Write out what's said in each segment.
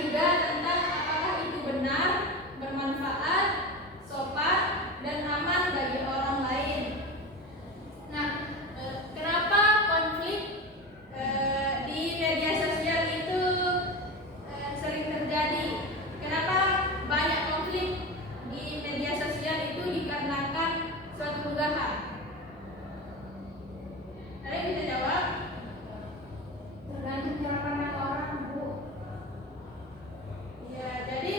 juga tentang apakah itu benar, bermanfaat, sopan, dan aman bagi orang lain. Nah, kenapa konflik di media sosial itu sering terjadi? Kenapa banyak konflik di media sosial itu dikarenakan suatu unggahan? Ada yang bisa jawab? Tergantung cara pandang orang, Bu. Ya, jadi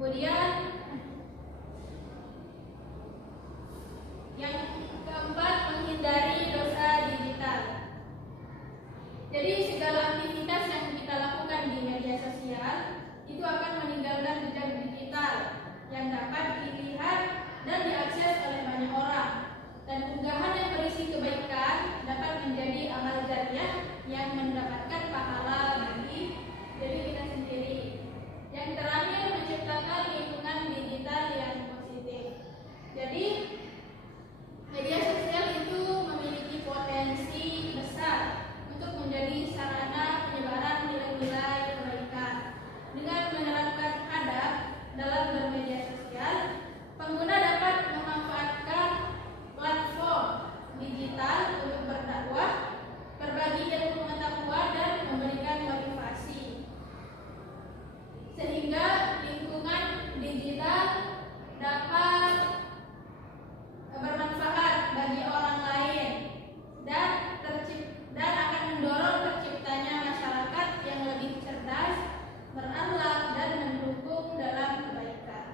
Kemudian yang keempat, menghindari dosa digital. Jadi segala aktivitas yang kita lakukan di media sosial itu akan meninggalkan jejak digital yang dapat dilihat dan diakses oleh banyak orang. Dan unggahan yang berisi kebaikan dapat menjadi amal jariah yang mendapatkan pahala bagi diri kita sendiri. Yang terakhir, menciptakan lingkungan digital yang positif. Jadi media sosial itu memiliki potensi besar untuk menjadi sarana penyebaran nilai-nilai kebaikan. Dengan menerapkan adab dalam bermedia sosial, pengguna dapat memanfaatkan platform digital untuk berdakwah, berbagi ilmu pengetahuan, dan memberikan motivasi, sehingga lingkungan digital dapat bermanfaat bagi orang lain dan akan mendorong terciptanya masyarakat yang lebih cerdas, berakhlak, dan mendukung dalam kebaikan.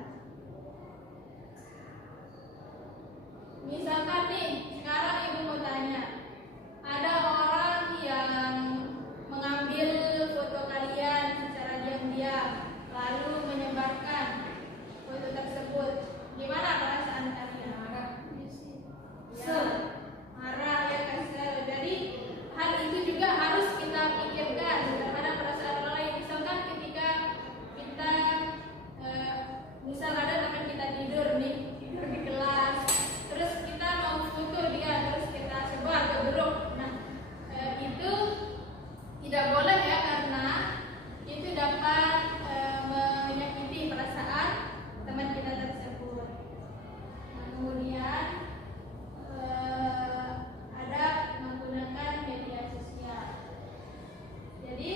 Misalkan nih, sekarang ibu mau tanya, ada orang yang mengambil foto kalian secara diam-diam lalu menyebarkan foto tersebut, gimana perasaan kalian? Ya, marah ya, kesel. Jadi hal itu juga harus kita pikirkan terhadap perasaan orang lain. Misalkan ketika kita misal ada teman kita tidur di kelas, terus kita mau foto dia, terus kita sebar ke grup. Nah, itu tidak boleh ya, karena itu dapat menyakiti perasaan teman kita tersebut. Nah, kemudian ada menggunakan media sosial. Jadi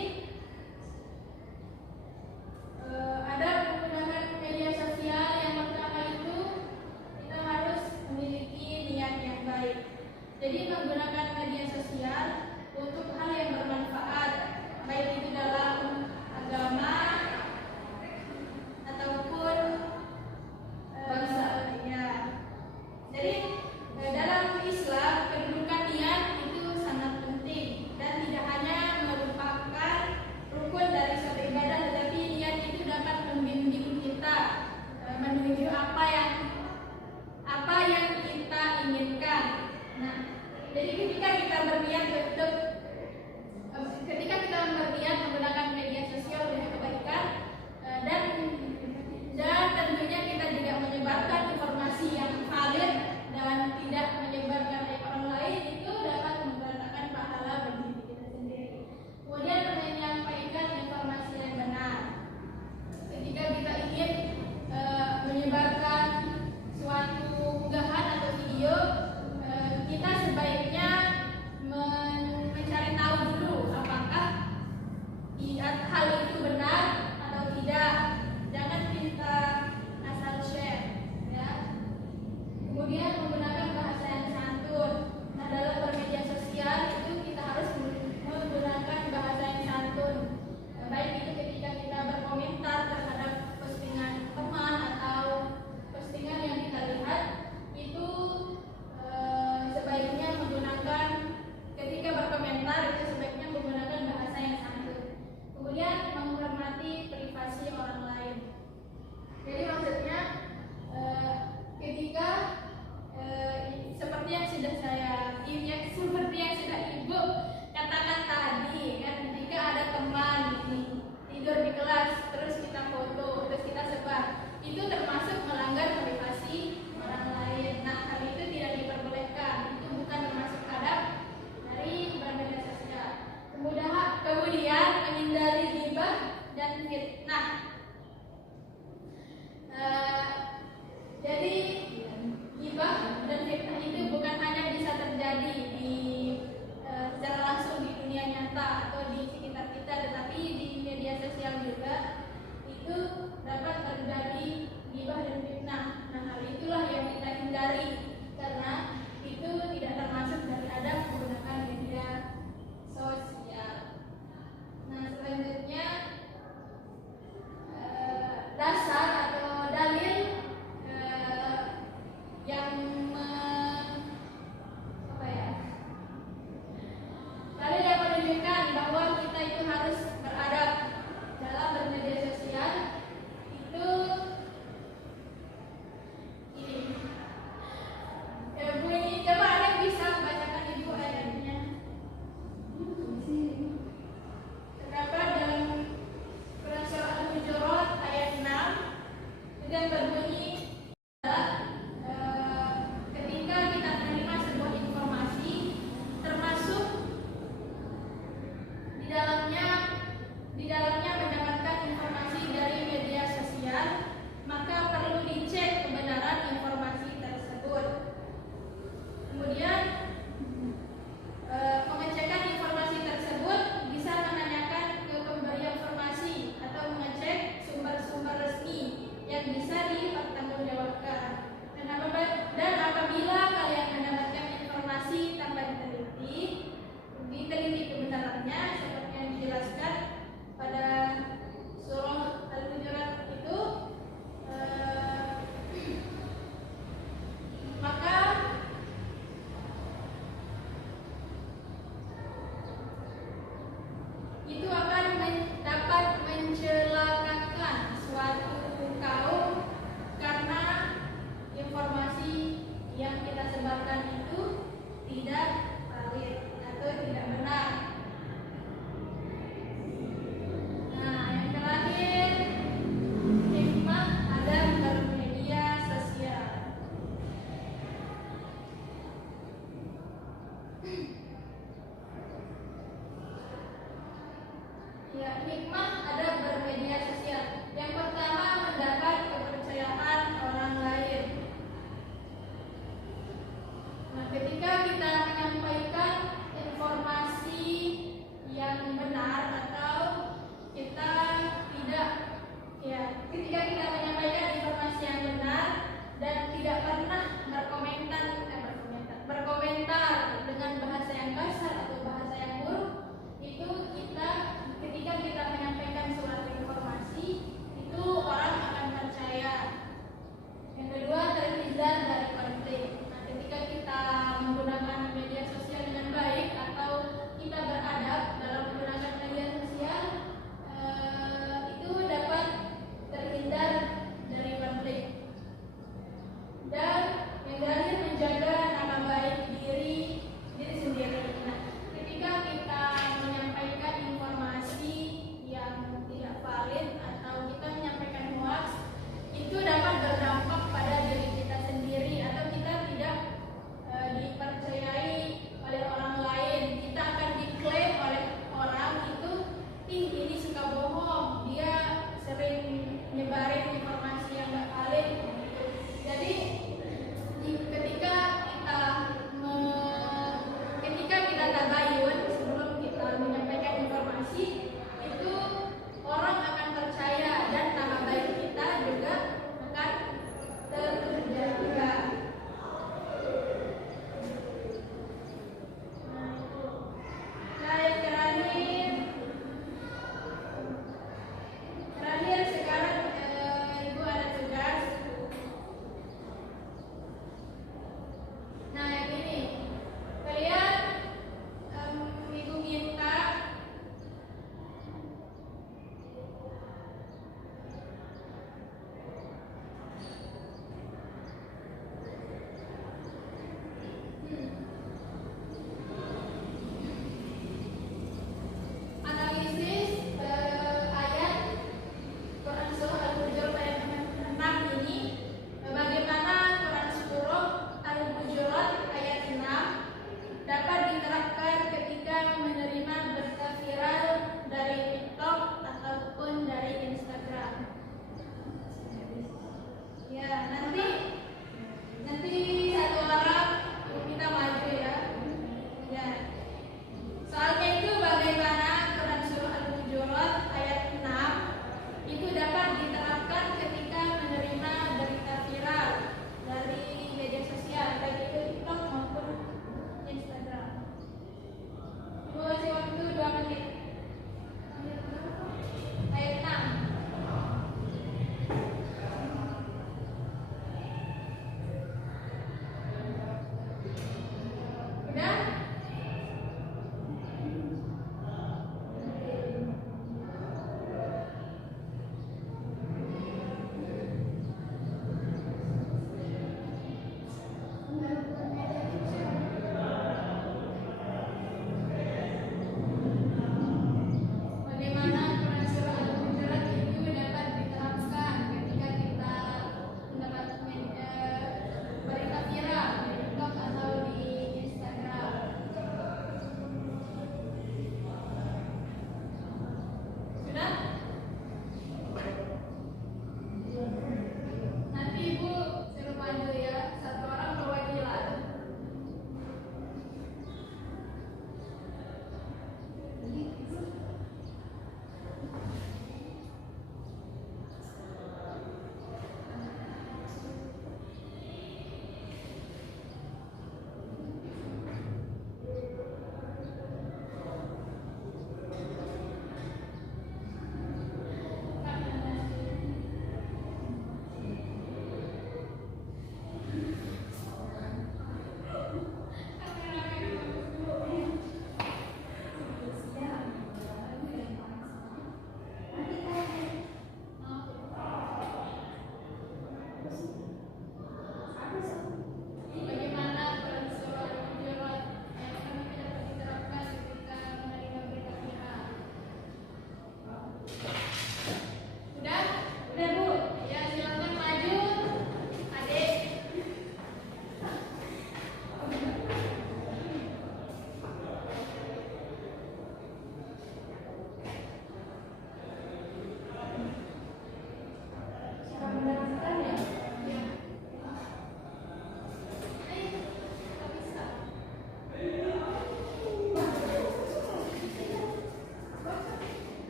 ada menggunakan media sosial yang pertama itu kita harus memiliki niat yang baik. Jadi menggunakan media sosial untuk hal yang bermanfaat, baik itu dalam agama ataupun bangsa ya. Jadi dalam Islam, kedudukan niat itu sangat penting dan tidak hanya merupakan rukun dari suatu ibadah, tetapi niat itu dapat membimbing kita menuju apa yang kita inginkan. Nah, jadi ketika kita berniat menggunakan media sosial untuk kebaikan, dan tentunya kita juga menyebarkan informasi yang valid dan tidak menyebarkan aib orang lain, itu dapat mendatangkan pahala bagi diri kita sendiri. Kemudian menyampaikan informasi yang benar. Ketika kita ingin menyebarkan suatu unggahan atau video, kita sebaiknya mencari tahu dulu apakah hal itu benar atau tidak. Jangan kita asal share ya. Kemudian menggunakan bahasa yang santun. Nah, dalam bermedia sosial itu kita harus menggunakan bahasa yang santun. Baik itu ketika kita berkomentar terhadap postingan teman atau postingan yang kita lihat, itu sebaiknya menggunakan, ketika berkomentar itu sebaiknya menggunakan bahasa yang santun. Kemudian menghormati privasi orang lain. Jadi maksudnya ketika seperti yang sudah ibu katakan tadi kan, ketika ada teman tidur di kelas terus kita foto, terus kita sebar, itu termasuk melanggar privasi orang lain. Nah, hal itu tidak diperbolehkan, itu bukan termasuk adab dari bermedia sosial. Kemudian menghindari ghibah dan fitnah. Jadi ghibah dan fitnah itu bukan hanya bisa terjadi secara langsung di dunia nyata atau di sekitar kita, tetapi di media sosial juga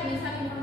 penyimpanan informasi